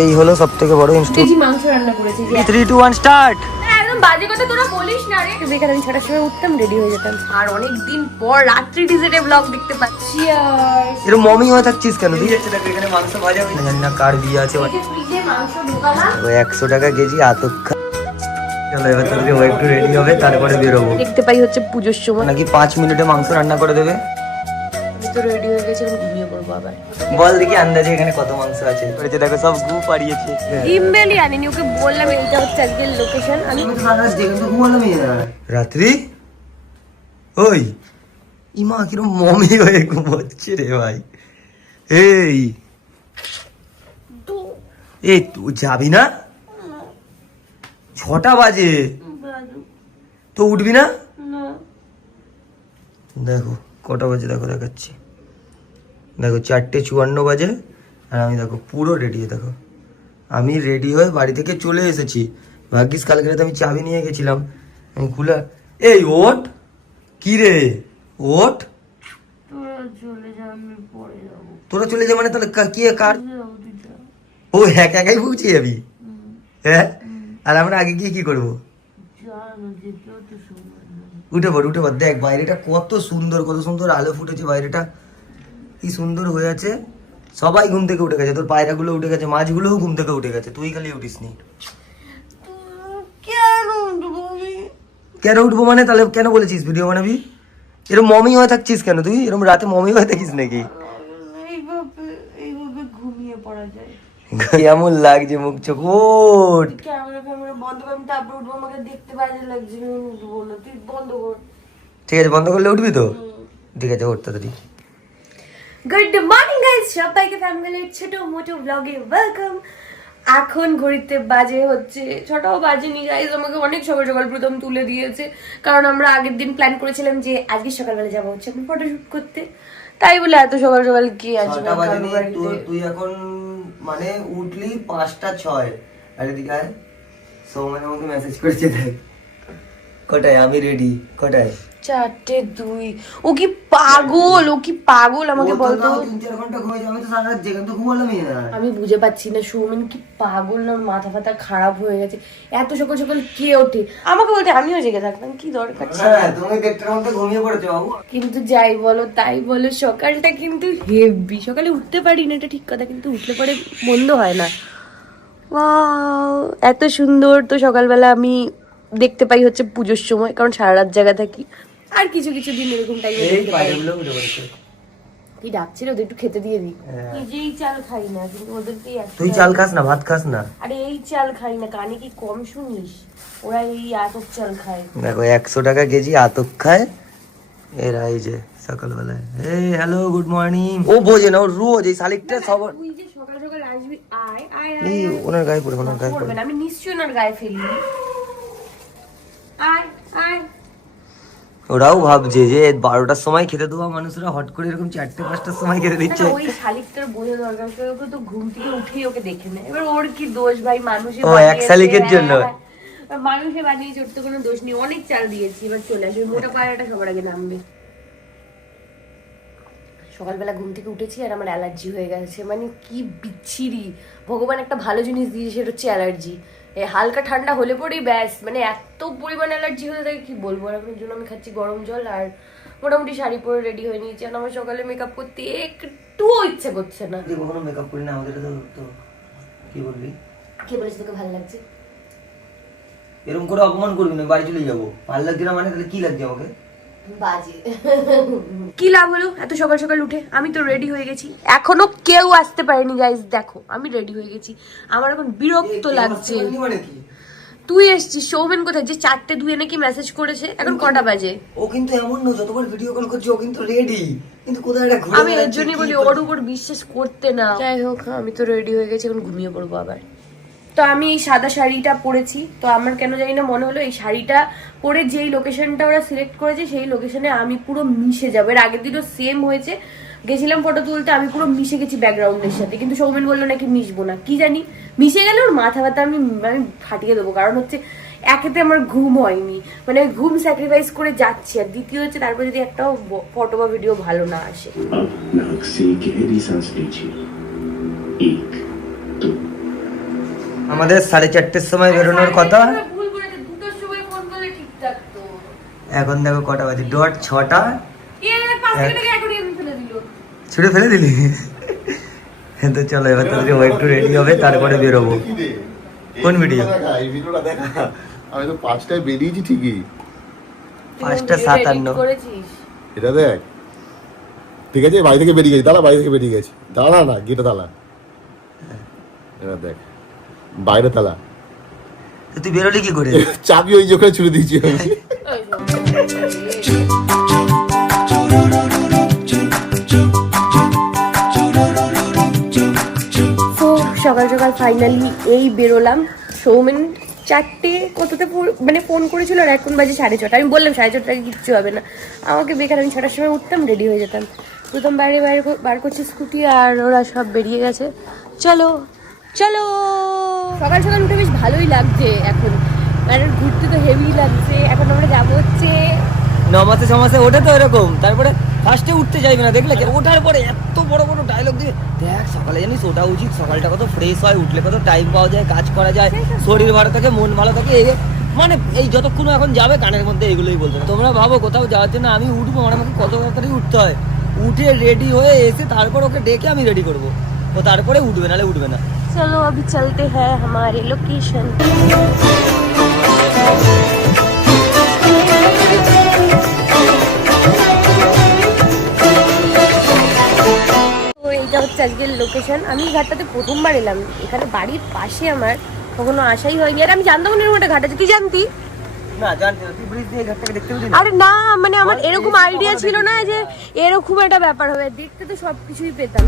এই হলো সবথেকে বড় কেজি মাংস রান্না করেছি। 3 2 1 স্টার্ট। একদম বাজে কথা তোরা বলিস না রে। বেকার আমি 6টার সময় উঠতাম, রেডি হয়ে যেতাম। আর অনেক দিন পর রাত্রি ডিজেটে ব্লগ দেখতে পাচ্ছি। এর মমি হয়ে থাকছিস কেন তুই? এখানে মাংস ভাজা হয়ে জানি না কার বিয়ে আছে। ফ্রিজে মাংস ঢোকালাম। 100 টাকা কেজি আতক্ষা। চলো এবার তাড়াতাড়ি ও একটু রেডি হবে, তারপরে বেরোবো। দেখতে পাই হচ্ছে পুজোর সময় নাকি 5 মিনিটে মাংস রান্না করে দেবে। আমি তো রেডি হয়ে গেছি, আমি ঘুমিয়ে পড়বো আবার। বল দেখি আন্দাজে এখানে কত মাংস আছে। করেছে দেখো সব গু পাড়িয়েছে। ইমবেলি আনিনি, ওকে বললাম এইটা হচ্ছে আজকের লোকেশন। আমি রাত্রি ওই ইমা কিরম মমি হয়ে ঘুমোচ্ছে রে ভাই। এই এই তুই যাবি না? 6টা বাজে তো উঠবি না? দেখো কটা বাজে, দেখো দেখাচ্ছি। দেখো 4:54 বাজে আর আমি দেখো পুরো রেডি। দেখো আমি রেডি হয়ে বাড়ি থেকে চলে এসেছি। ভাগ্যিস কালকে রাতে আমি চাবি নিয়ে গেছিলাম, আমি খুলে। এই ওঠ, কি রে ওঠ। তোরা চলে যা মানে তাহলে কি কার? ও একা একাই পৌঁছে যাবি? হ্যাঁ, আর আমরা আগে গিয়ে কি করবো? উঠে পড় উঠে পড়। দেখ বাইরেটা কত সুন্দর, কত সুন্দর আলো ফুটেছে বাইরেটা, কি সুন্দর হয়ে আছে। সবাই ঘুম থেকে উঠে গেছে, তোর পায়রাগুলো উঠে গেছে, মাছগুলোও ঘুম থেকে উঠে গেছে, তুই খালি উঠিস নি। কেন উঠবো মানে? তাহলে কেন বলেছিস ভিডিও বানাবি? এরকম মমি হয়ে থাকছিস কেন তুই? এরকম রাতে মমি হয়ে থাকিস নাকি? এইভাবে ঘুমিয়ে পড়া যায়। কেমন লাগছে মুখ চোখ? ওঠ। ক্যামেরা বন্ধ করে আমি তারপর উঠবো, আমাকে দেখতে বাজে লাগছে। উঠবো না, তুই বন্ধ কর। ঠিক আছে, বন্ধ করলে উঠবি তো? ঠিক আছে, ওঠ তাড়াতাড়ি। গুড মর্নিং গাইস, সবাইকে ফ্যামিলির ছোট মোটো ব্লগে ওয়েলকাম। এখন ঘড়িতে বাজে হচ্ছে 6টাও বাজেনি গাইস। আমাকে অনেক সকাল সকাল প্রথম তুলে দিয়েছে, কারণ আমরা আগের দিন প্ল্যান করেছিলাম যে আজকে সকালবেলা যাবো হচ্ছে আমি ফটোশুট করতে। তাই বলে এত সকাল সকাল কি আসবে? তুই এখন মানে উঠলি 5টা 6। আরে দিকে সৌমেন আমাকে মেসেজ করেছে, দেখ কটায় আমি রেডি, কটায় 4:02। ও কি পাগল, ও কি পাগল আমাকে বলতো। 3-4 ঘন্টা ঘুমিয়ে যাবে, আমি তো সারা রাত জেগে তো ঘুমালামই না। আমি বুঝে পাচ্ছি না সৌমেন কি পাগল না, মাথা ফাতা খারাপ হয়ে গেছে। এত সকাল সকাল কে ওঠে? আমাকে বলতে আমিও জেগে থাকতাম, কি দরকার ছিল? হ্যাঁ তুমি 1:30টার মধ্যে ঘুমিয়ে পড়েছো বাবু। কিন্তু যাই বলো তাই বলো, সকালটা কিন্তু হেভি। সকালে উঠতে পারি না এটা ঠিক কথা, কিন্তু উঠলে পরে মন্দ হয় না। ওয়াও এত সুন্দর। তো সকালবেলা আমি দেখতে পাই হচ্ছে পুজোর সময়, কারণ সারা রাত জায়গা থাকি। আর কিছু কিছু দিন এরকম টাইমে দেখতে পাই। কি ডাকছিল, ওদের একটু খেতে দিয়ে দিই। নিজেই চাল খাই না, কিন্তু ওদেরকে তুই চাল খাস না, ভাত খাস না? আরে এই চাল খাই না, কানে কি কম শুনিস? ওরা এই আতপ চাল খায়। দেখো 100 টাকা কেজি আতক খায় এরা। এই যে সকালবেলায় এই হ্যালো গুড মর্নিং, ও বোঝে না, ও রোজ এই শালিকটা সবার। তুই যে সকাল সকাল আসবি, আয় আয় এই ওনার গায়ে পড়ে, ওনার গায়ে পড়ে। না, আমি নিশ্চয়ই ওনার গায়ে ফেলি। আয় আয়। ওরাও ভাবছে যে 12টার সময় খেতে দেওয়া মানুষরা হট করে এরকম 4টে-5টার সময় খেতে দিচ্ছে। ওই শালিকটার বোঝা দরকার, ওকে তো ঘুম থেকে উঠেই ওকে দেখে নেয়। এবার ওর কি দোষ ভাই? মানুষে ও এক শালিকের জন্য মানুষে বানিয়েছে, ওর তো কোনো দোষ নেই। অনেক চাল দিয়েছি, এবার চলে আসবে। মোটা পায়রাটা সবার আগে নামবে। সকালবেলা ঘুম থেকে উঠেছি আর আমার অ্যালার্জি হয়ে গেছে, মানে কি বিচ্ছিরি। ভগবান একটা ভালো জিনিস দিয়েছে, সেটা হচ্ছে অ্যালার্জি। হালকা ঠান্ডা হলে পরেই ব্যাস, মানে এত পরিমাণ অ্যালার্জি হতে থাকে কি বলবো। আর এখন জন্য আমি খাচ্ছি গরম জল আর মোটামুটি শাড়ি পরে রেডি হয়ে নিয়েছি। আর আমার সকালে মেকআপ করতে একটুও ইচ্ছে করছে না। কখনো মেকআপ করি না, আমাদের তো কি বলবি? কে বলেছে তোকে ভালো লাগছে? এরকম করে অপমান করবি না, বাড়ি চলে যাবো। ভালো লাগছে না মানে তাহলে কি লাগছে আমাকে? বাজে কি লাভ হলো এত সকাল সকাল উঠে? আমি তো রেডি হয়ে গেছি, এখনো কেউ আসতে পারেনি গাইস। দেখো আমি রেডি হয়ে গেছি, আমার এখন বিরক্ত লাগছে। তুই এসছিস, সৌমেন কোথায়? যে 4:02 নাকি মেসেজ করেছে। এখন কটা বাজে? ও কিন্তু এমন না, যতবার ভিডিও কল করছি ও কিন্তু রেডি, কিন্তু কোথায় একটা ঘুরে। আমি এর জন্যই বলি ওর উপর বিশ্বাস করতে না। যাই হোক, আমি তো রেডি হয়ে গেছি, এখন ঘুমিয়ে পড়বো আবার। তো আমি এই সাদা শাড়িটা পরেছি, তো আমার কেন জানি না মনে হলো এই শাড়িটা পরে যেই লোকেশনটা ওরা সিলেক্ট করেছে সেই লোকেশনে আমি পুরো মিশে যাবো। এর আগের দিনও সেম হয়েছে, গেছিলাম ফটো তুলতে, আমি পুরো মিশে গেছি ব্যাকগ্রাউন্ডের সাথে। কিন্তু সৌমেন বললো নাকি মিশবো না, কি জানি। মিশে গেলে ওর মাথা ব্যথা আমি ফাটিয়ে দেবো। কারণ হচ্ছে একেতে আমার ঘুম হয়নি, মানে ঘুম স্যাক্রিফাইস করে যাচ্ছি, আর দ্বিতীয় হচ্ছে তারপর যদি একটাও ফটো বা ভিডিও ভালো না আসে। আমাদের 4:30-র সময় বেরোনোর কথা। ভুল করেছে, 2টার সময় ফোন করলে ঠিক থাকতো। এখন দেখো কটা বাজে, ডট 6টা। এর 5 সেকেন্ড আগে অ্যাকোয়ারিয়াম ফেলে দিল। ছুড়ে ফেলে দিলি? তো চলো এবার তাদের একটু রেডি হবে, তারপরে বেরোবো। কোন ভিডিও? এই ভিডিওটা দেখা। আমি তো 5টায় বেরিয়েছি ঠিকই। 5:57 করেছিস? এটা দেখ, ঠিক আছে, বাড়ি থেকে বেরিয়ে গেছি, বাড়ি থেকে বেরিয়ে গেছি, দাঁড়া না, গেটে তালা। এবার দেখ, বাইরে তালা। তো তুই বেরোলি কি করে? চাবি ওই যে ওখানে ছুড়ে দিয়েছি আমি। তো সকাল সকাল ফাইনালি এই বেরোলাম। সৌমেন 4টে কততে মানে ফোন করেছিল, আর এখন বাজে 6:30। আমি বললাম 6:30 কিচ্ছু হবে না, আমাকে বেকার, আমি 6টার সময় উঠতাম, রেডি হয়ে যেতাম। প্রথম বাইরে বার করছি স্কুটি, আর ওরা সব বেরিয়ে গেছে। চলো চলো, সকাল সকাল উঠে বেশ ভালোই লাগছে এখন, মানে ঘুরতে তো হেভি লাগছে। এখন আমরা যাবো হচ্ছে 9 মাসে 6 মাসে ওঠে তো এরকম, তারপরে ফার্স্টে উঠতে চাইবে না, দেখলে ওঠার পরে এত বড় বড় ডায়লগ দিয়ে দেখ সকালে জানিস ওটা উচিত, সকালটা কত ফ্রেশ হয়, উঠলে কত টাইম পাওয়া যায়, কাজ করা যায়, শরীর ভালো থাকে, মন ভালো থাকে। এই মানে এই যতক্ষণ এখন যাবে কানের মধ্যে এগুলোই বলতে হবে। তোমরা ভাবো কোথাও যাওয়ার জন্য আমি উঠবো, মানে আমাকে কত তাড়াতাড়ি উঠতে হয়, উঠে রেডি হয়ে এসে তারপর ওকে ডেকে আমি রেডি করবো, ও তারপরে উঠবে, নাহলে উঠবে না। चलो अभी चलते हैं हमारे लोकेशन। তো এইটা হচ্ছে আজকের লোকেশন। আমি এই ঘাটটাতে প্রথমবার এলাম, এখানে বাড়ির পাশে আমার কখনো আসাই হয়নি, আর আমি জানতাম না এরকম একটা ঘাট আছে। তুই জানতি? না জানতে না, তুই ব্রিজ দিয়ে এই ঘাটটাকে দেখতে পেলি না? আরে না, মানে আমার এরকম আইডিয়া ছিল না যে এরকম একটা ব্যাপার হবে। দেখতে তো সবকিছুই পেতাম।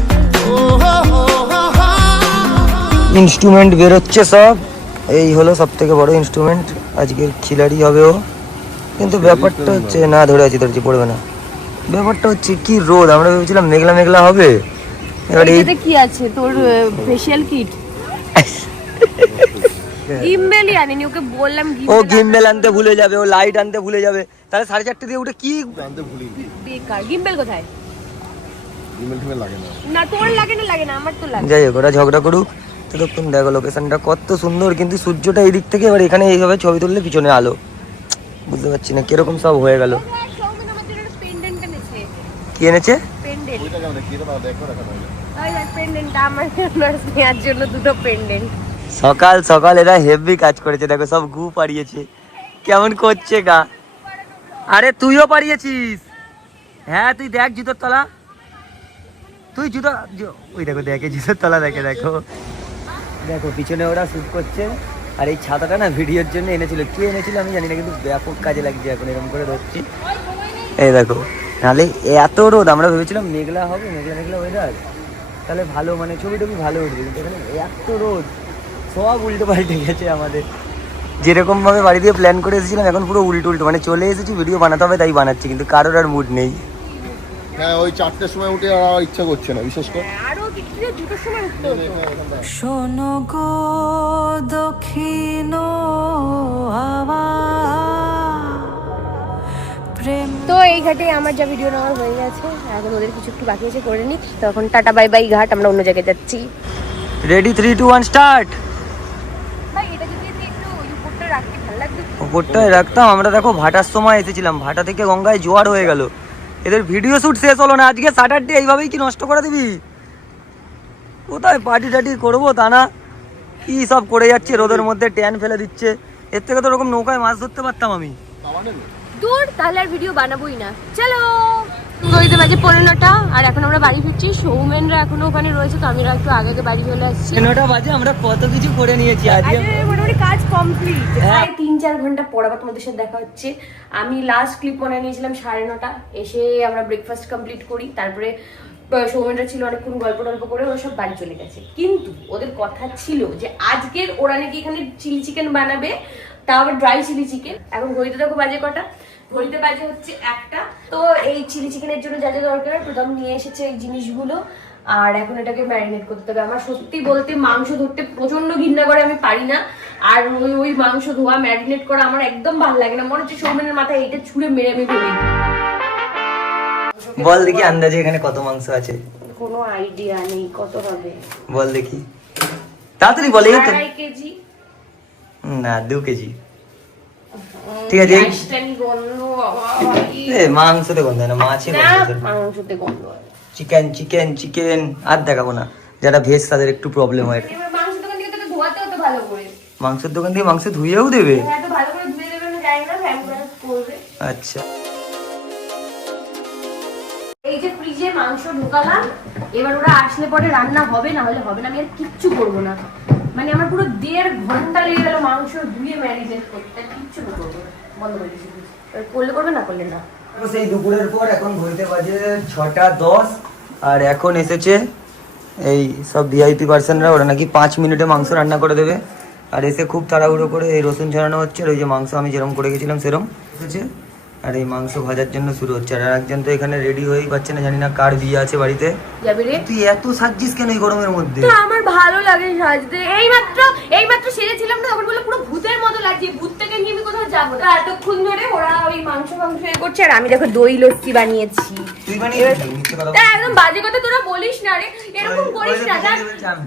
ইনস্ট্রুমেন্ট বেরোচ্ছে সব, এই হলো সব থেকে বড় ইনস্ট্রুমেন্ট, আজকের খিলাড়ি হবে ও। কিন্তু ব্যাপারটা হচ্ছে, না ধরেছি পড়বে না। ব্যাপারটা হচ্ছে কি রোদ, আমরা ভেবেছিলাম মেঘলা মেঘলা হবে, এবার এই এটাতে কি আছে তোর? Facial kit? গিম্বেলই আনিনি, ওকে বললাম ও গিম্বেল আনতে ভুলে যাবে, ও লাইট আনতে ভুলে যাবে, তাহলে 4:30 দিয়ে উঠে কি জানতে ভুলিনি। বেকার। গিম্বেল কোথায়? ইমেল টিমেল লাগে না। না তোর লাগে না, আমার তো লাগে। যাই হোক, ওরা ঝগড়া করুক, ততক্ষণ দেখো লোকেশনটা কত সুন্দর, কিন্তু সূর্যটা এই দিক থেকে, এবার এখানে এইভাবে ছবি তুললে পিছনে আলো, বুঝতে পারছি না কিরকম সব হয়ে গেল। সৌমেন আমার জন্য পেন্ডেন্ট এনেছে। কি এনেছে? পেন্ডেন্ট। ওইটা কেমন কি এটা দেখো রাখা না। ওই দেখ পেন্ডেন্টটা আমার জন্য, আর স্নেহার জন্য দুটো পেন্ডেন্ট। সকাল সকাল এরা হেভি কাজ করেছে, দেখো সব গু পাড়িয়েছে, কেমন করছে গা। আরে তুইও পাড়িয়েছিস? হ্যাঁ তুই দেখ জুতোর তলা, তুই জুতো, ওই দেখো দেখে জুতোর তলা, দেখে দেখো দেখো পিছনে ওরা শুট করছে। আর এই ছাতাটা না ভিডিওর জন্য এনেছিল, কে এনেছিল আমি জানি না, কিন্তু ব্যাপক কাজে লাগছে এখন, এরকম করে ধরছি। এই দেখো, নাহলে এত রোদ, আমরা ভেবেছিলাম মেঘলা হবে, মেঘলা মেঘলা ওয়েদার, তাহলে ভালো মানে ছবি টবি ভালো উঠবে, কিন্তু এখানে এত রোদ, সব উল্টো পাল্টে গেছে আমাদের। যেরকম ভাবে বাড়ি দিয়ে প্ল্যান করে এসেছিলাম, এখন পুরো উল্টো উল্টো, মানে চলে এসেছি ভিডিও বানাতে হবে তাই বানাচ্ছি, কিন্তু কারোর আর মুড নেই। হ্যাঁ, ওই 4টার সময় উঠে আর ইচ্ছা করছে না, বিশেষ করে। আরো কিছু দুটোর সময় উঠতে হতো। শোনো গো দক্ষিণ হাওয়া প্রেম। তো এই ঘাটে আমার যা ভিডিও নেওয়ার হয়ে গেছে, এখন ওদের কিছু একটু বাকি আছে করে নিক, তখন টাটা বাই বাই ঘাট, আমরা অন্য জায়গায় যাচ্ছি। Ready 3, 2, 1 start. ভাই এটা যদি একটু উপরটা রাখতে ভালো লাগবে। ওপরটায় রাখতাম, আমরা দেখো ভাটার সময় এসেছিলাম, ভাটা থেকে গঙ্গায় জোয়ার হয়ে গেল, এদের ভিডিও শুট শেষ হলো না। আজকে স্যাটারডে, এইভাবেই কি নষ্ট করে দিবি? কোথায় পার্টি টাটি করবো তা না, কি সব করে যাচ্ছে, রোদের মধ্যে ট্যান ফেলে দিচ্ছে। এর থেকে তো ওরকম নৌকায় মাছ ধরতে পারতাম আমি। দূর, তাহলে আর ভিডিও বানাবোই না, চলো। ঘড়িতে বাজে 15টা, আর এখন আমরা বাড়ি ফিরছি। সৌমেনরা এখনো ওখানে রয়েছে, তো আমরা একটু আগে বাড়ি চলে আসছি। 9টা বাজে, আমরা কত কিছু করে নিয়েছি আজকে। মোটামুটি কাজ কমপ্লিট। হ্যাঁ। প্রায় 3-4 ঘন্টা পর আবার তোমাদের সাথে দেখা হচ্ছে। আমি লাস্ট ক্লিপ বানিয়ে নিয়েছিলাম 9:30, এসে আমরা ব্রেকফাস্ট কমপ্লিট করি, তারপরে সৌমেনরা ছিল অনেকক্ষণ গল্প টল্প করে, ওরা সব বাড়ি চলে গেছে। কিন্তু ওদের কথা ছিল যে আজকের ওরা নাকি এখানে চিলি চিকেন বানাবে, তাও আবার ড্রাই চিলি চিকেন। এখন ঘড়িতে দেখো বাজে কটা, ঘড়িতে বাজে হচ্ছে 1টা। তো এই চিলি চিকেনের জন্য যা যা দরকার প্রথম নিয়ে এসেছে এই জিনিসগুলো, আর এখন এটাকে ম্যারিনেট করতে হবে। আমার সত্যি বলতে মাংস ধরতে প্রচন্ড ঘৃণা করে, আমি পারি না। আর ওই মাংস ধোয়া ম্যারিনেট করা আমার একদম ভালো লাগে না, মনে হচ্ছে সৌমেনের মাথায় এটা ছুঁড়ে মেরে আমি ফেলি। বল দেখি আন্দাজে এখানে কত মাংস আছে? কোনো আইডিয়া নেই কত হবে, বল দেখি, তাড়াতাড়ি বলে। 2.5 কেজি। না 2 কেজি ঠিক আছে গ্যাসটানি গন্ধ বাবা। মাংসতে গন্ধ হয় না, মাছে না, গন্ধ হয়। মাংসতে গন্ধ হয়। চিকেন আর দেখাবো না, যারা ভেজ তাদের একটু প্রবলেম হয়। এবার মাংসের দোকান থেকে তোকে ধোয়াতে হতো ভালো করে। মাংসের দোকান থেকে মাংস ধুয়েও দেবে? হ্যাঁ, তো ভালো করে ধুয়ে দেবে না, জানি না, অ্যাম্বুলেন্স করবে। আচ্ছা এই যে ফ্রিজে মাংস ঢোকালাম, এবার ওরা আসলে পরে রান্না হবে, না হলে হবে না, আমি আর কিচ্ছু করবো না। মানে আমার পুরো 1.5 ঘন্টা লেগে গেল মাংস ধুয়ে ম্যারিনেট করতে, আর কিচ্ছু করবো না, বন্ধ করে দিয়েছি। এবার করলে করবে, না করলে না। সেই দুপুরের পর এখন ঘুরতে বাজে 6:10 আর এখন এসেছে এই সব ভিআইপি পার্সনরা, ওরা নাকি 5 মিনিটে মাংস রান্না করে দেবে। আর এসে খুব তাড়াহুড়ো করে এই রসুন ছড়ানো হচ্ছে, আর ওই যে মাংস আমি যেরকম করে গেছিলাম সেরকম এসেছে, আর এই মাংস ভাজার জন্য শুরু হচ্ছে। আর একজন তো এখানে রেডি হয়েই পাচ্ছে না, জানি না কার বিয়ে আছে বাড়িতে। যাবে রে? তুই এত সাজছিস কেন এই গরমের মধ্যে? তো আমার ভালো লাগে সাজতে। এইমাত্র সেজেছিলাম না, তখন বলে পুরো ভূতের মতো লাগছে, ভূত থেকে নিয়ে আমি কোথাও যাবো না। এতক্ষণ ধরে ওরা ওই মাংস করছে, আর আমি দেখো দই লস্যি বানিয়েছি। তুই বানিয়েছিস? মিথ্যে কথা তা একদম বাজে কথা তোরা বলিস না রে, এরকম করিস না।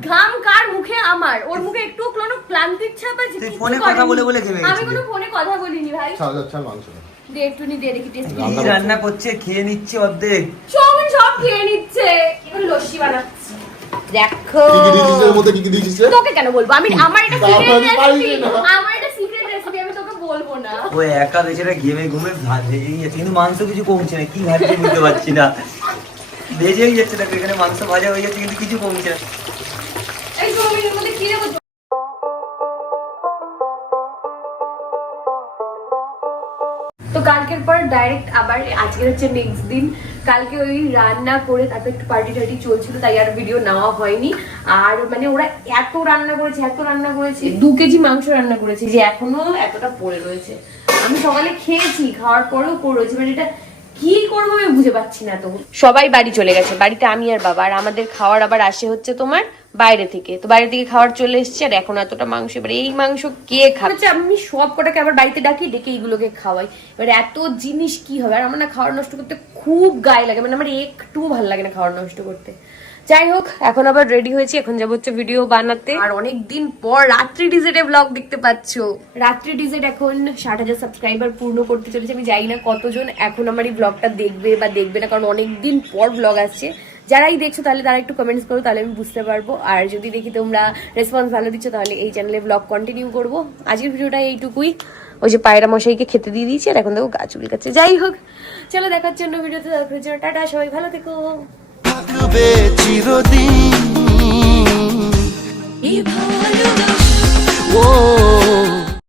ঘাম কার মুখে? আমার। ওর মুখে একটু কোনো ক্লান্তির ছাপ আছে? তুই কিচ্ছু ফোনে করেনি। কথা বলে বলে ঘেমে আমি গেছিলি। কোনো ফোনে কথা বলিনি ভাই। ছাড় মাংস দে একটু নি, দে দেখি টেস্ট। কি রান্না করছে, খেয়ে নিচ্ছে অর্ধেক। সব খেয়ে নিচ্ছে। এখন লস্যি বানাচ্ছি, দেখো। কি দিয়েছিস এর মধ্যে, কি দিয়েছিস? তোকে কেন বলবো? আমার এটা তারপর সিক্রেট আমি পারি রেসিপি, না। আমার এটা সিক্রেট রেসিপি, আমি তোকে বলবো না। ও একা বেচারা ঘেমে ঘুমে ভাত ভেজে গিয়েছে, কিন্তু মাংস কিছু কমছে না। কি ভাজছে বুঝতে পারছি না, ভেজেই যাচ্ছে। দেখো এখানে মাংস ভাজা হয়ে যাচ্ছে কিন্তু কিছু কমছে না। এই 2 মিনিটের মধ্যে কি দেবো? তো কালকের পর ডাইরেক্ট আবার আজকে হচ্ছে নেক্সট দিন। কালকে ওই রান্না করে তারপর একটু পার্টি টার্টি চলছিল, তাই আর ভিডিও নেওয়া হয়নি। আর মানে ওরা এত রান্না করেছে 2 কেজি মাংস রান্না করেছে, যে এখনো এতটা পড়ে রয়েছে। আমি সকালে খেয়েছি, খাওয়ার পরেও পড়েছে, মানে এটা কি করবো আমি বুঝে পাচ্ছি না। তো সবাই বাড়ি চলে গেছে, বাড়িতে আমি আর বাবা, আর আমাদের খাওয়ার আবার আসে হচ্ছে তোমার বাইরে থেকে। তো বাইরে থেকে খাওয়ার চলে এসছে, আর এখন এতটা মাংস, এবার এই মাংস কে খাবে? আমি সব কটাকে আবার বাড়িতে ডাকি, ডেকে এইগুলোকে খাওয়াই। এবার এত জিনিস কি হবে? আর আমার না খাওয়ার নষ্ট করতে খুব গায়ে লাগে, মানে আমার একটু ভালো লাগে না খাওয়ার নষ্ট করতে। যাই হোক, এখন আবার রেডি হয়েছি, এখন যাবো হচ্ছে ভিডিও বানাতে। আর অনেকদিন পর রাত্রি ডিজেটে ব্লগ দেখতে পাচ্ছো। রাত্রি ডিজেট এখন 60,000 সাবস্ক্রাইবার পূর্ণ করতে চলেছে। আমি জানি না কতজন এখন আমার এই ব্লগটা দেখবে বা দেখবে না, কারণ অনেকদিন পর ব্লগ আসছে। যারাই দেখছো তাহলে তারা একটু কমেন্টস করো, তাহলে আমি বুঝতে পারবো। আর যদি দেখি তোমরা রেসপন্স ভালো দিচ্ছ, তাহলে এই চ্যানেলে ব্লগ কন্টিনিউ করবো। আজকের ভিডিওটা এইটুকুই। ওই যে পায়রা মশাইকে খেতে দিয়ে দিয়েছি, আর এখন দেখো গাছ উলকাচ্ছে। যাই হোক, চলো দেখার জন্য ভিডিওতে, টাটা, সবাই ভালো থেকো। থাকবে চিরদিন। এই ভালোবাসা